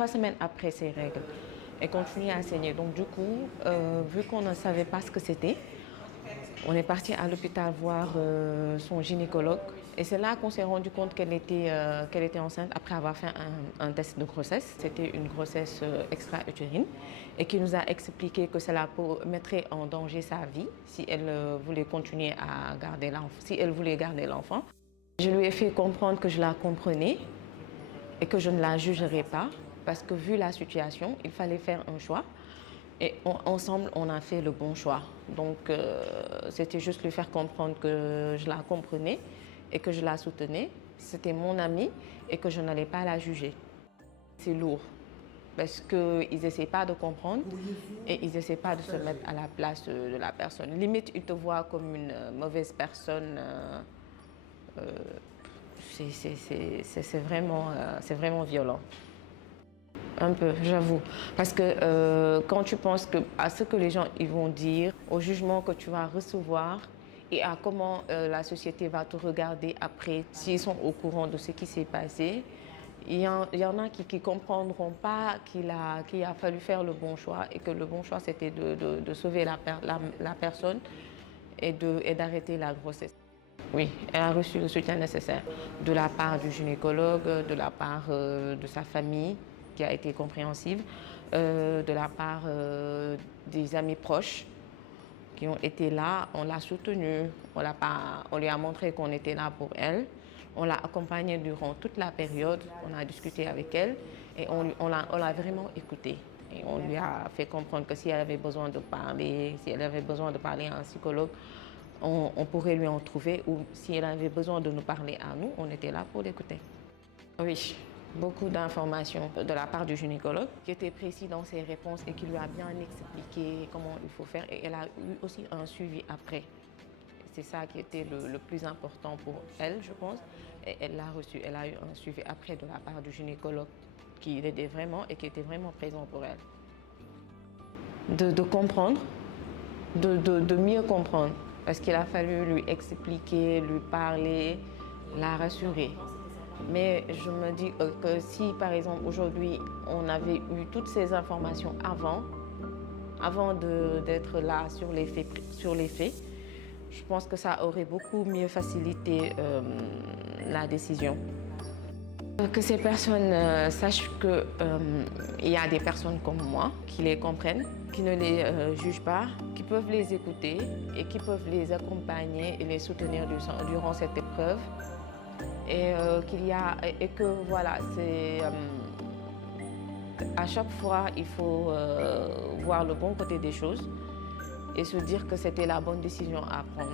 3 semaines après ses règles. Elle continue à saigner. Donc du coup, vu qu'on ne savait pas ce que c'était, on est parti à l'hôpital voir son gynécologue. Et c'est là qu'on s'est rendu compte qu'elle était enceinte après avoir fait un test de grossesse. C'était une grossesse extra-utérine et qui nous a expliqué que cela mettrait en danger sa vie si elle voulait continuer à garder l'enfant, si elle voulait garder l'enfant. Je lui ai fait comprendre que je la comprenais et que je ne la jugerais pas parce que vu la situation, il fallait faire un choix. Et ensemble, on a fait le bon choix. Donc, c'était juste lui faire comprendre que je la comprenais et que je la soutenais. C'était mon amie et que je n'allais pas la juger. C'est lourd parce qu'ils n'essaient pas de comprendre et ils n'essaient pas de se mettre à la place de la personne. Limite, ils te voient comme une mauvaise personne. C'est vraiment violent. Un peu, j'avoue. Parce que quand tu penses à ce que les gens ils vont dire, au jugement que tu vas recevoir et à comment la société va te regarder après, s'ils sont au courant de ce qui s'est passé, il y en a qui ne comprendront pas qu'il a fallu faire le bon choix et que le bon choix c'était de sauver la personne et d'arrêter la grossesse. Oui, elle a reçu le soutien nécessaire de la part du gynécologue, de la part de sa famille qui a été compréhensive, de la part des amis proches qui ont été là. On l'a soutenue, on lui a montré qu'on était là pour elle. On l'a accompagnée durant toute la période, on a discuté avec elle et on l'a vraiment écoutée. Et on lui a fait comprendre que si elle avait besoin de parler, si elle avait besoin de parler à un psychologue, on pourrait lui en trouver, ou si elle avait besoin de nous parler à nous, on était là pour l'écouter. Oui, beaucoup d'informations de la part du gynécologue qui était précis dans ses réponses et qui lui a bien expliqué comment il faut faire. Et elle a eu aussi un suivi après. C'est ça qui était le plus important pour elle, je pense. Et elle l'a reçu. Elle a eu un suivi après de la part du gynécologue qui l'aidait vraiment et qui était vraiment présent pour elle. De comprendre, de mieux comprendre. Parce qu'il a fallu lui expliquer, lui parler, la rassurer. Mais je me dis que si, par exemple, aujourd'hui, on avait eu toutes ces informations avant d'être là sur les faits, je pense que ça aurait beaucoup mieux facilité la décision. Que ces personnes sachent qu'il y a des personnes comme moi qui les comprennent, qui ne les jugent pas, qui peuvent les écouter et qui peuvent les accompagner et les soutenir durant cette épreuve. Et que voilà, à chaque fois, il faut voir le bon côté des choses et se dire que c'était la bonne décision à prendre.